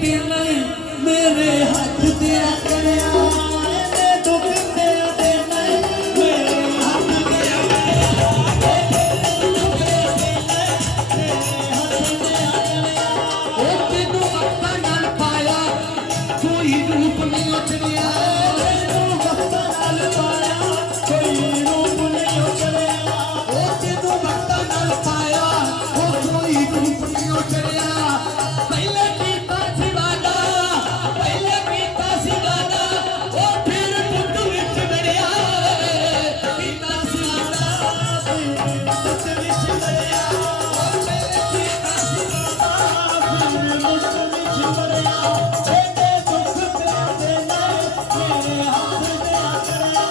देना मेरे हाथ तेरा करया दुख तेरा देना मेरे हाथ तेरा तेनू वक्तां नाल पाया कोई रूप नहीं उछलिया तेनू वक्तां नाल पाया कोई रूप नहीं उछलिया तेनू वक्तां नाल पाया कोई रूप नहीं उछलिया पहले कीता सी वादा फिर बुद्ध विच वड़िया कीता सी वादा बुद्ध विच वड़िया कीता सी वादा फिर बुद्ध विच वड़िया तेरे दुख तेरा देना मेरे हाथ तेरा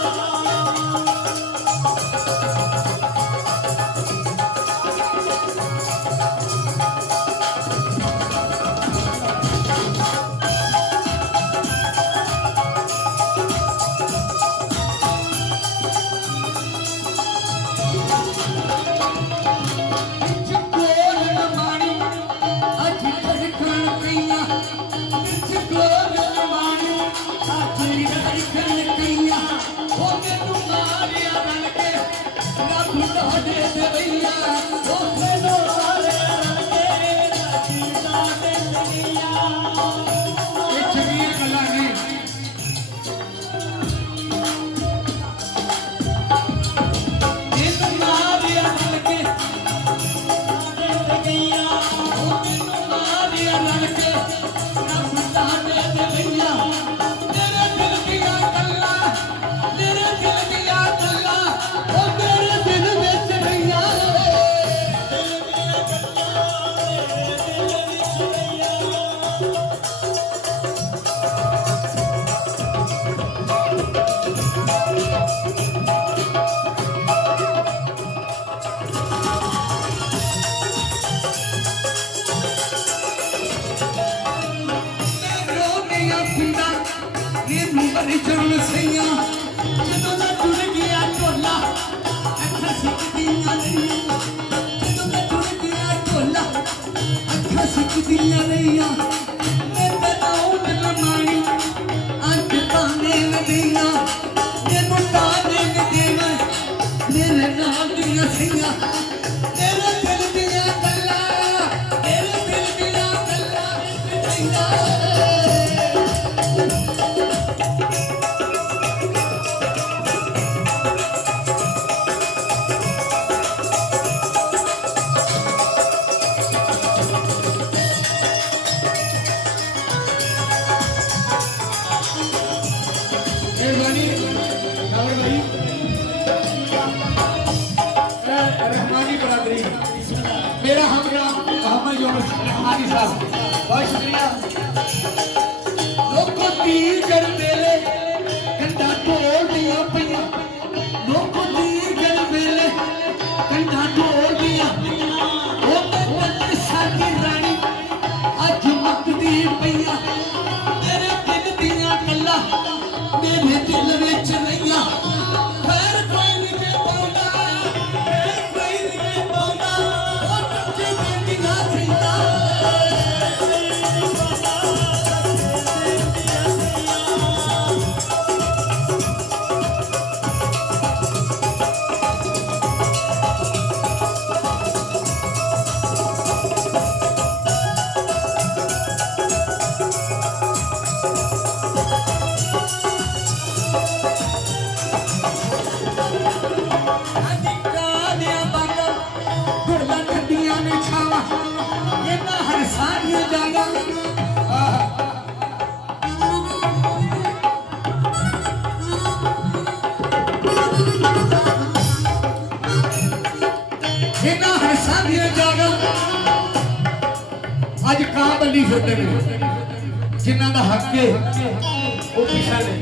करया मेरा हमरा मोहम्मद यूनुस रहमानी साहब बहुत शुक्रिया लोगों तीर कर मेले कंधा ढोल दिया पईया लोगों तीर कर मेले कंधा ढोल दिया वो मैं साकी रानी अज मकदी पईया मेरे दिल दिया गल्ला मेरे दिल विच नईया खैर कोई नहीं पाउंदा खैर कोई नहीं पाउंदा अज कहां बल्ली फिरते जिन्हों का हक है वो पिछा ले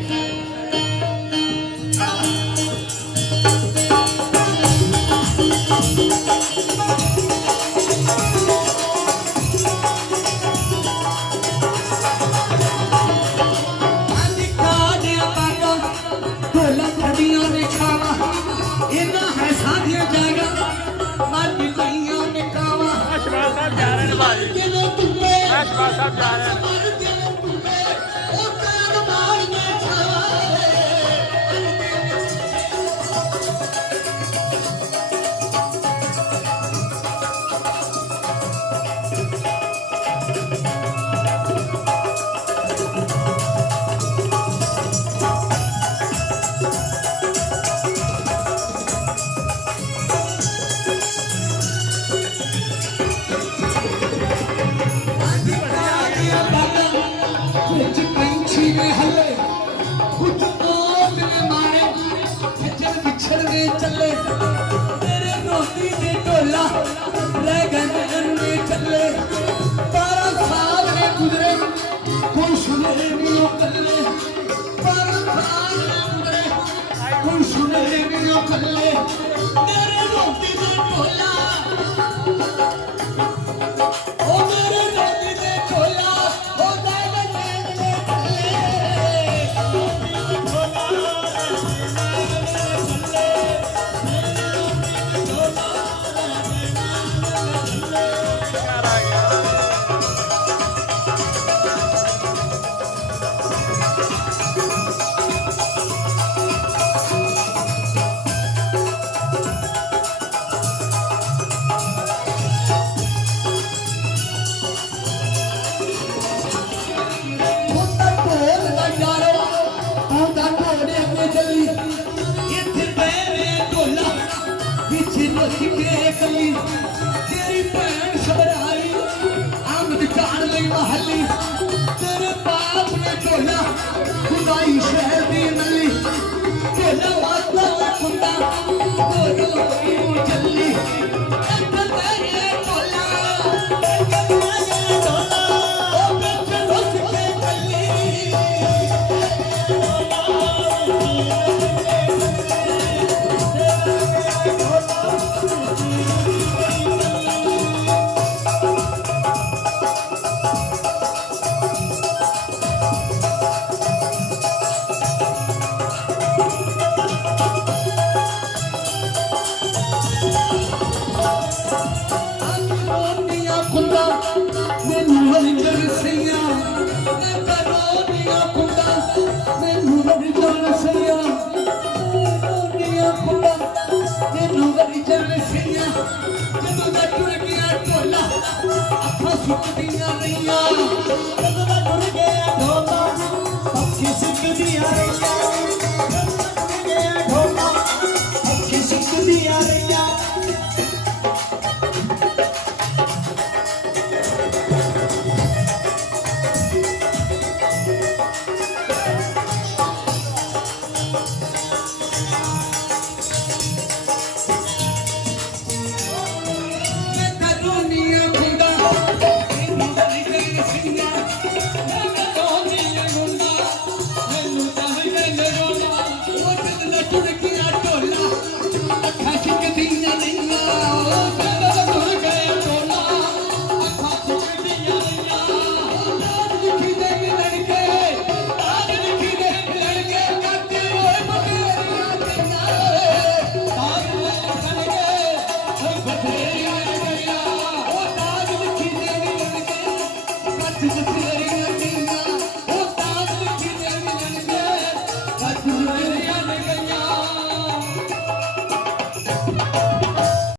साहब जा रहे हैं। मेरे रोटी दे ढोला ओ मेरे रोटी दे ढोला ओ दादा ने तेरी भैन सबराई आमद कार लई महली तेरे बाप ने ढोला खुदाई शहर दी नली ढोला वास्ता खुदा बोलो